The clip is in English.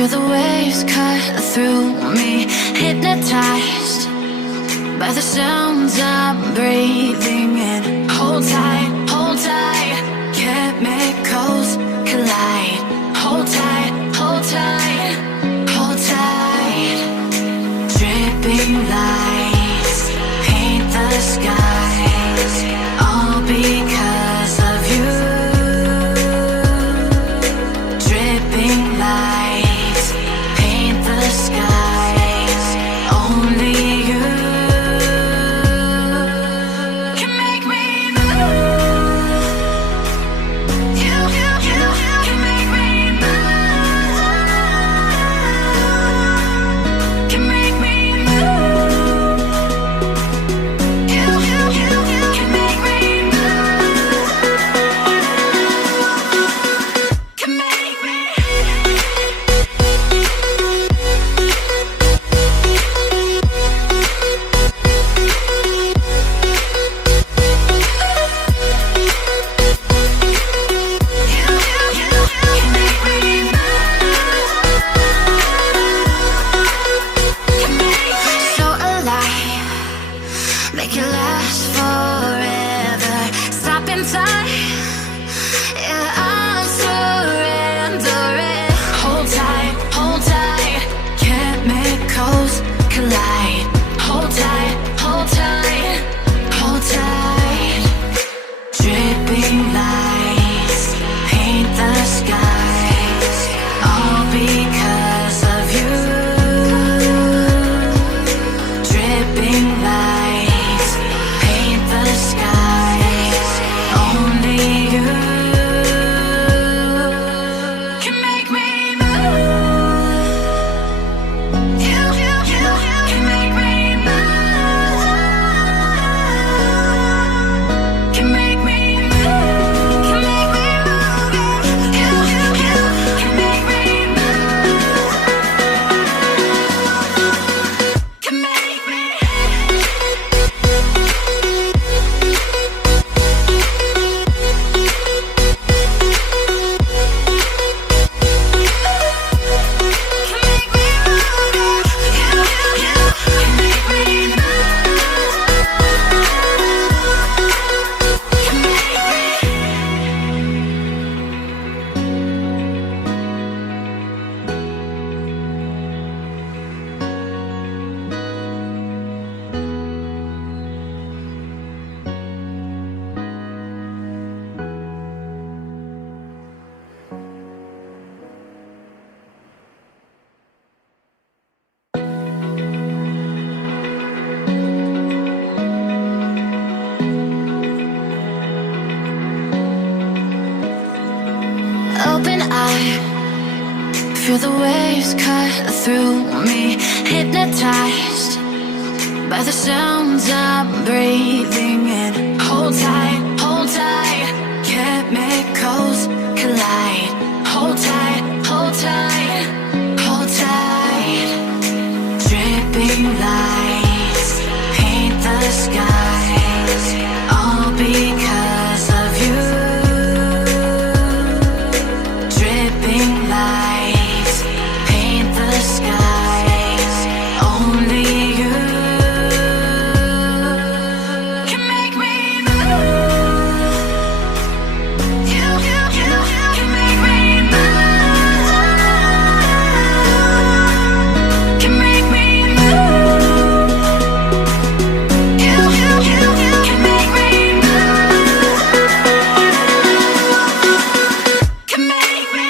Feel the waves cut through me, hypnotized by the sounds I'm breathing in. Hold tight, hold tight, chemicals collide. Hold tight, hold tight, hold tight. Dripping lights paint the skies, all because of you. Dripping lights paint the skies, only you can make me move. You can make me move. Can make me move. You can make me move. Can make me. So alive, make it last forever. Stop in time, yeah, I'm surrendering. Hold tight, chemicals collide. Hold tight, hold tight, hold tight. Dripping lights paint the skies, all because of you. Dripping lights paint the skies, only you can make me move. You can make me move. Can make me move. Can make me move. You can make me move. Can make me. Open eye, feel the waves cut through me, hypnotized by the sounds I'm breathing in. Hold tight, chemicals collide. Hold tight, hold tight, hold tight. Dripping lights paint the skies, all because of you. Dripping lights paint the skies, only you can make me move. You can make me move. Can make me move. You can make me move. Can make me.